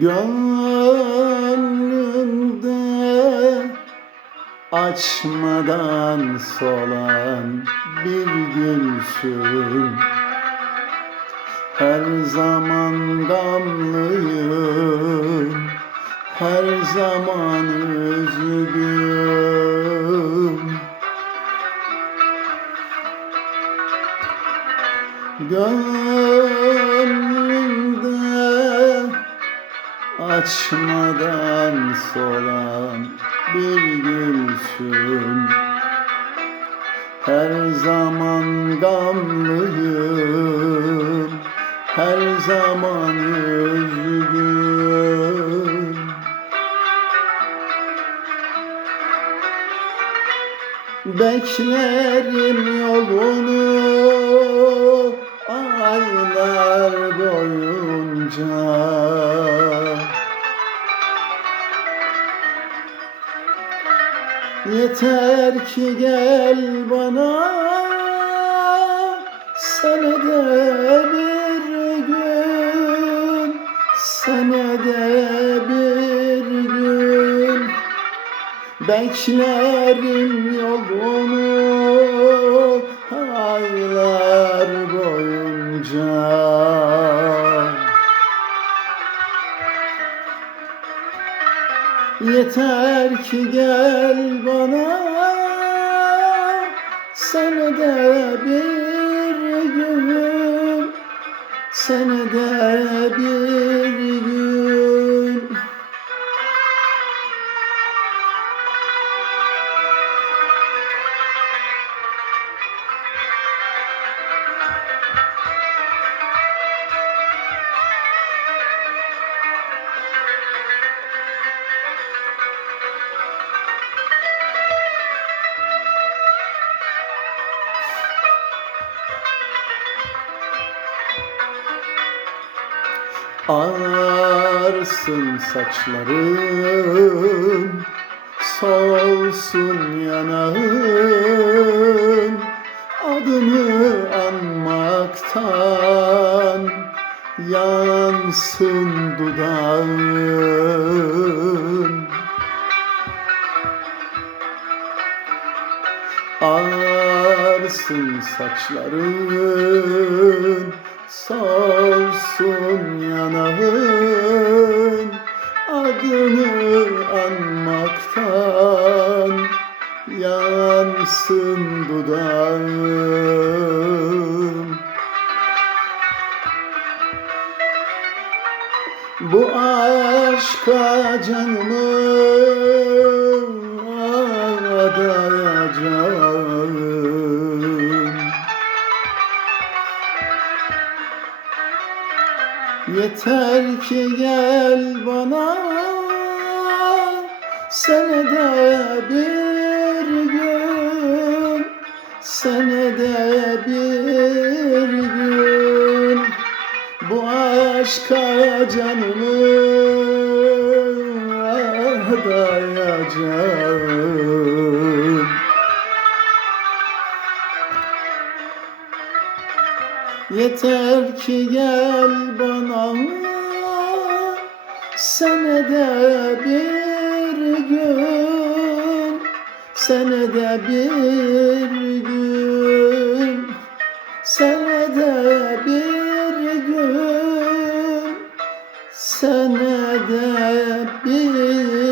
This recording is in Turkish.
Gönlümde açmadan solan bir gülsün. Her zaman gamlıyım Her zaman üzgün Gönlümde açmadan solan bir gülsün. Her zaman gamlıyım Her zaman üzgün Beklerim yolunu Yeter ki gel bana senede bir gün senede bir gün. Beklerim yolunu Yeter ki gel bana. Senede bir gün senede bir Ağarsın saçların Solsun yanağın. Adını anmaktan Yansın dudağın. Ağarsın saçların Solsun yanağın Adını anmaktan Yansın dudağım Bu aşka canımı adayacağım Yeter ki gel bana. Senede bir gün. Senede bir gün. Bu aşka canımı adayacağım Yeter ki gel bana Senede bir gün Senede bir gün Senede bir gün Senede bir gün